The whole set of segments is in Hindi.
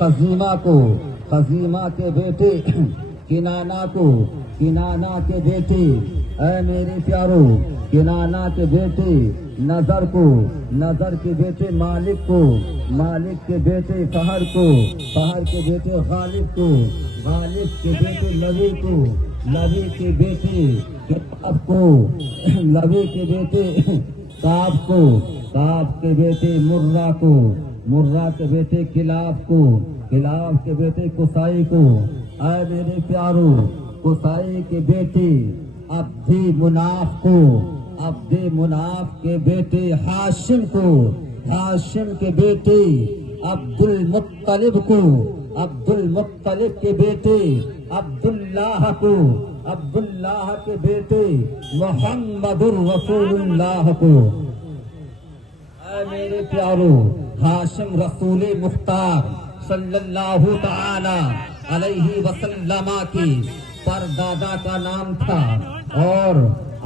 खजीमा को, खजीमा के बेटे किनाना को, किनाना के बेटे ऐ मेरे प्यारो, किनाना के बेटे नजर को, नजर के बेटे मालिक को, मालिक के बेटे फहर को, फहर के बेटे गालिब को, गालिब के बेटे लवी को, लवी के बेटे किताब को, लवी के बेटे काब को, काब के बेटे मुर्रा को, मुर्रा के बेटे किलाब को, किलाब के बेटे कुसाई को। ऐ मेरे प्यारो, कुसाई के बेटे अब्दी मुनाफ को, अब्दी मुनाफ के बेटे हाशिम को, हाशिम के बेटे अब्दुल मुत्तलिब को, अब्दुल मुत्तलिब के बेटे अब्दुल्लाह को, अब्दुल्लाह के बेटे मोहम्मदुर रसूलुल्लाह को। ऐ मेरे प्यारो, हाशिम रसूल मुख्तार सल्लल्लाहु तआला अलैहि वसल्लमा की परदादा का नाम था और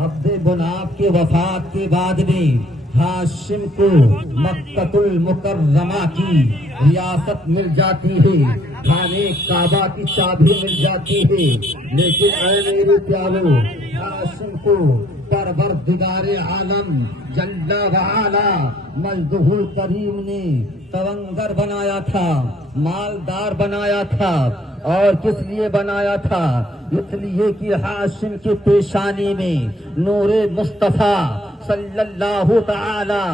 अब्दे मुनाफ के वफात के बाद में हाशिम को मक्कतुल मुकर्रमा की रियासत मिल जाती है, खाने काबा की चाबी मिल जाती है। लेकिन ऐ मेरे प्यारो, हाशिम को परवरदिगारे आलम जल्ला वआला मजदहुल करीम ने तवंगर बनाया था, मालदार बनाया था। और किस लिए बनाया था? इसलिए कि हाशिम के पेशानी में नूरे मुस्तफा सल्लल्लाहु तआला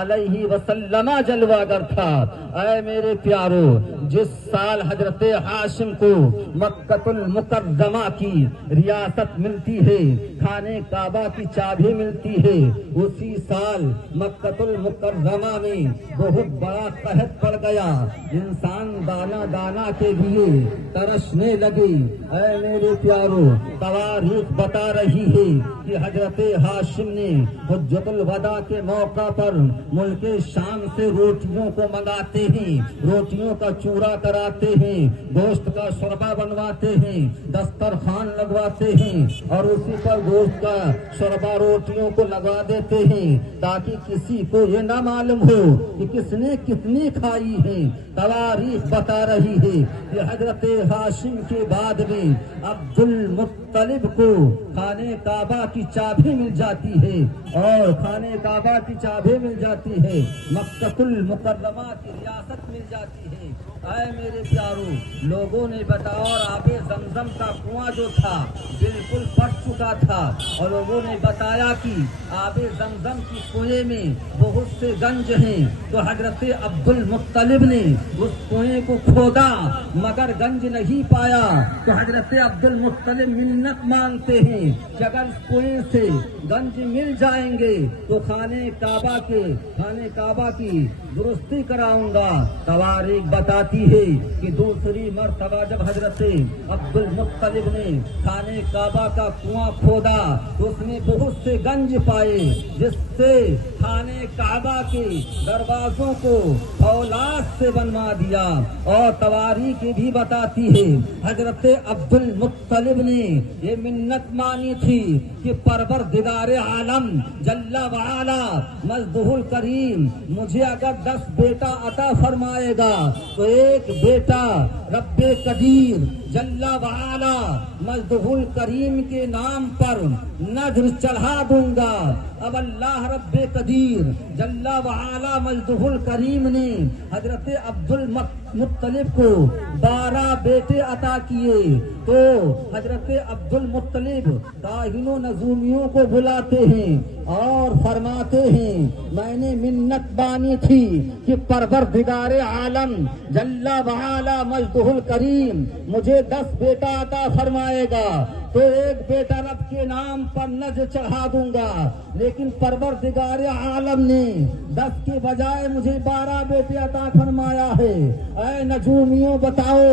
अलैहि वसल्लमा जलवागर था। ऐ मेरे प्यारो, जिस साल हजरत हाशिम को मक्कतुल मुकर्रमा की रियासत मिलती है, खाने काबा की चाबी मिलती है, उसी साल मक्कतुल मुकर्रमा में बहुत बड़ा कहत पड़ गया। इंसान दाना दाना के लिए तरसने लगे। ऐ मेरे प्यारो, तवारीख बता रही है कि हजरत हाशिम ने हुज्जतुल वदा के मौका पर मुल्के शाम से रोटियों को मंगाते हैं, रोटियों का चूरा कराते हैं, गोश्त का शोरबा बनवाते हैं, दस्तरखान लगवाते हैं और उसी पर गोश्त का शोरबा रोटियों को लगा देते हैं ताकि किसी को ये ना मालूम हो कि किसने कितनी खाई है। तवारीख बता रही है कि हजरत हाशिम के बाद में अब्दुल मुत्तलिब को खाने काबा की चाबी मिल जाती है और खाने काबा की चाबी मिल जाती है, मक्कतुल मुकर्रमा की रियासत मिल जाती है। ऐ मेरे प्यारो, लोगों ने बताया और आबे जमजम का कुआं जो था बिल्कुल फट चुका था और लोगों ने बताया कि आबे जमजम की कुएं में बहुत से गंज हैं। तो हजरत अब्दुल मुत्तलिब ने उस कुएं को खोदा मगर गंज नहीं पाया। तो हजरत अब्दुल मुत्तलिब मिन्नत मांगते हैं कि अगर इस कुएं से गंज मिल जाएंगे तो खाने काबा की दुरुस्ती कराऊंगा। तवारीख बताती है कि दूसरी मर्तबा जब हजरत अब्दुल मुत्तलिब ने खाने काबा का कुआं खोदा तो उसमें बहुत से गंज पाए, जिससे खाने काबा के दरवाजों को औलाद से बनवा दिया। और तवारीख भी बताती है हजरत अब्दुल मुत्तलिब ने ये मिन्नत मानी थी कि परवरदिगारे आलम जल्ला वआला मजदहुल करीम मुझे अगर 10 बेटा अता फरमाएगा तो एक बेटा रब्बे कदीर जल्ला वआला मजदहुल करीम के नाम पर नजर चढ़ा दूंगा। अब अल्लाह रब्बे कदीर जल्ला वआला मजदहुल करीम ने हजरत अब्दुल मुत्तलिब को 12 बेटे अता किए। तो हजरत अब्दुल मुत्तलिब काहिनों नजूमियों को बुलाते हैं और फरमाते हैं मैंने मिन्नत बानी थी कि परवरदिगारे आलम जल्ला वआला मजदहुल करीम मुझे 10 बेटा अता फरमाएगा तो एक बेटा रब के नाम पर नजर चढ़ा दूंगा। लेकिन परवरदिगारे आलम ने 10 के बजाय मुझे 12 बेटे अता फरमाया है। ऐ नजूमियों बताओ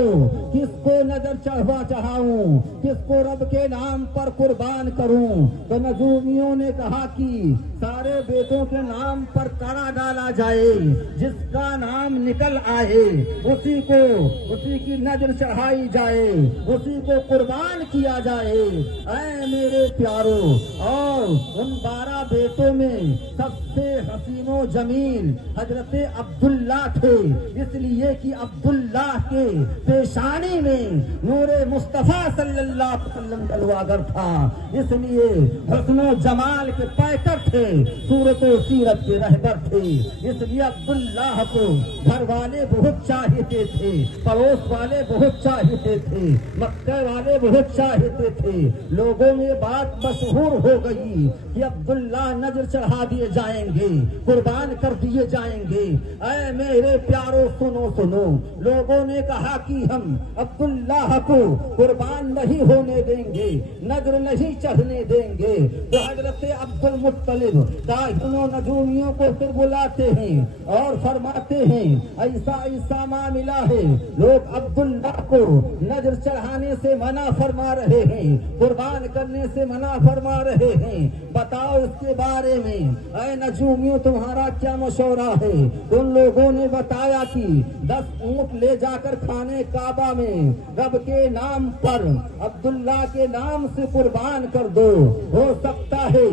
किसको नजर चढ़ाऊं, किसको रब के नाम पर कुर्बान करूं? तो नजूमियों ने कहा कि सारे बेटों के नाम पर कड़ा डाला जाए, जिसका नाम निकल आए उसी की नजर चढ़ाई जाए, उसी को कुर्बान किया जाए। रहे। ऐ मेरे प्यारो, और उन 12 बेटों में सबसे हसीनो जमील हजरत अब्दुल्ला थे, इसलिए कि अब्दुल्ला के पेशानी में नूरे मुस्तफा सल्लल्लाहु अलैहि वसल्लम जलवागर था, इसलिए हुस्नो जमाल के पैकर थे, सूरत और सीरत के रहबर थे। इसलिए अब्दुल्ला को घर वाले बहुत चाहते थे, पड़ोस वाले बहुत चाहते थे, मक्का वाले बहुत चाहते थे। लोगों में बात मशहूर हो गई कि अब्दुल्ला नजर चढ़ा दिए जाएंगे, कुर्बान कर दिए जाएंगे। ऐ मेरे प्यारो सुनो सुनो, लोगों ने कहा कि हम अब्दुल्ला को कुर्बान नहीं होने देंगे, नजर नहीं चढ़ने देंगे। तो हजरत अब्दुल मुत्तलिब काहिनों नजूमियों को फिर बुलाते हैं और फरमाते हैं ऐसा ऐसा मामला है, लोग अब्दुल्ला को नजर चढ़ाने से मना फरमा रहे हैं, कुर्बान करने से मना फरमा रहे हैं, बताओ इसके बारे में ऐ नजूमियों तुम्हारा क्या मशवरा है। उन लोगों ने बताया कि 10 ऊंट ले जाकर खाने काबा में रब के नाम पर अब्दुल्ला के नाम से कुर्बान कर दो, हो सकता है